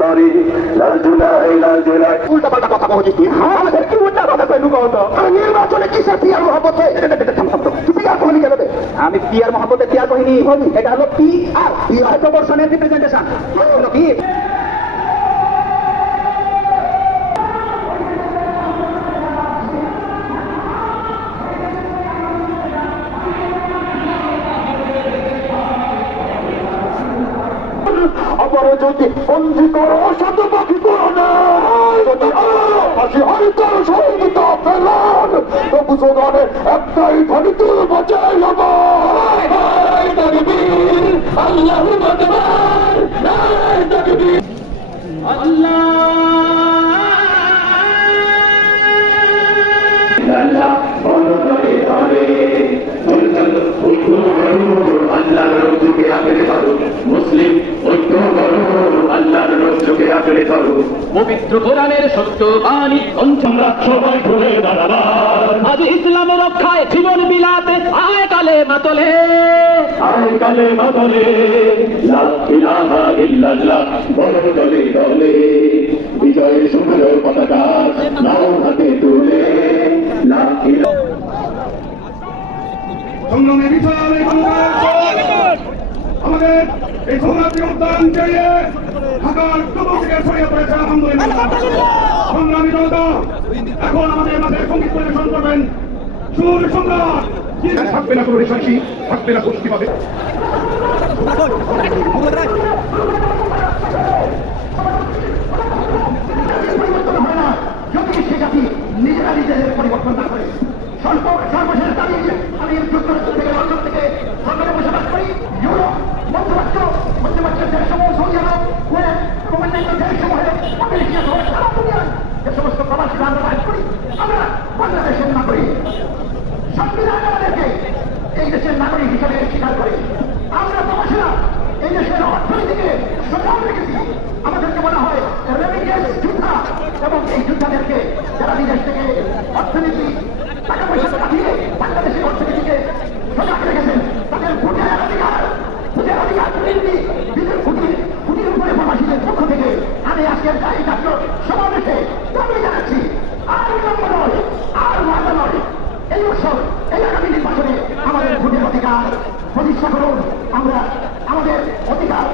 তরি লাল জুলাই উল্টা পাল্টা কথা বলছিস তুই। আমাদের কি উল্টা কথা কইলু কও তো? নির্বাচনে কিসের পিয়ার মহব্বত হয়? তুই পিয়ার কহনি কেন? আমি পিয়ার মহব্বতে পিয়ার কহিনি। এটা হলো পিআর, পিআর প্রপোর্শনের রিপ্রেজেন্টেশন। হলো কি? আবারও যদি বন্দি করো শতপাখি করো না, যদি হাসি হরিতর সহিত ফেলান, তবু সোগানে একটাই ধ্বনি তুলব চাই আমার আল্লাহ মুসলিম ঐক্য করো, আল্লাহর রজ্জুকে আঁকড়ে ধরো। পবিত্র কোরআনের সত্য বাণী আমরা সবাই ঘুরে দাঁড়াবার, আজ ইসলাম রক্ষায় জীবন বিলাতে আয় কালে মাতলে, আয় কালে মাতলে লা ইলাহা ইল্লাল্লাহ বলো দলে দলে, বিজয়ের সুন্দর পতাকা নাও হাতে তুলে লা ইলাহা। সংগ্রামে বিশাল আমাদের এই সংগ্রামী উদ্যান চালিয়ে ঢাকার যুবক থেকে ছড়িয়ে পড়েছে আলহামদুলিল্লাহ। সংগ্রামী জনতা এখন আমাদের মাঝে সঙ্গীত পরিবেশন করবেন সুর সম্রাট। থাকবে না কোনো রেশাসী, থাকবে না গোষ্ঠী পাবে। যদি সে জাতি নিজেরা নিজেদের পরিবর্তন না করে, সর্বশেষ দাবি আমি যুক্তরাষ্ট্র থেকে লন্ডন থেকে সরকারে বসবাস করি, ইউরোপ মধ্যপ্রাচ্যের দেশসমূহ, সৌদি আরব, কুয়েত এবং অন্যান্য দেশসমূহে আমেরিকা সহ সারা দুনিয়ার যে সমস্ত প্রবাসীরা আমরা বাস করি, আমরা বাংলাদেশের নাগরিক। সংবিধান আমাদেরকে এই দেশের নাগরিক হিসেবে স্বীকার করে। আমরা প্রবাসীরা এই দেশের অর্থনীতিকে সচল রেখেছি। আমাদেরকে বলা হয় রেমিটেন্স যোদ্ধা, এবং এই যোদ্ধাদেরকে যারা বিদেশ থেকে অর্থনীতি টাকা পয়সা পাঠিয়ে বাংলাদেশের অর্থনীতিকে সজাগ রেখেছেন, তাদের ভোটের অধিকার খুঁটির উপরে প্রবাসীদের পক্ষ থেকে আমি আজকের এই ছাত্র সমাবেশে দাবি জানাচ্ছি, আর বিলম্ব নয়, আর ওয়াদা নয়, এই বছর এই আগামী নির্বাচনে আমাদের ভোটের অধিকার প্রতিষ্ঠা করুন। আমরা আমাদের অধিকার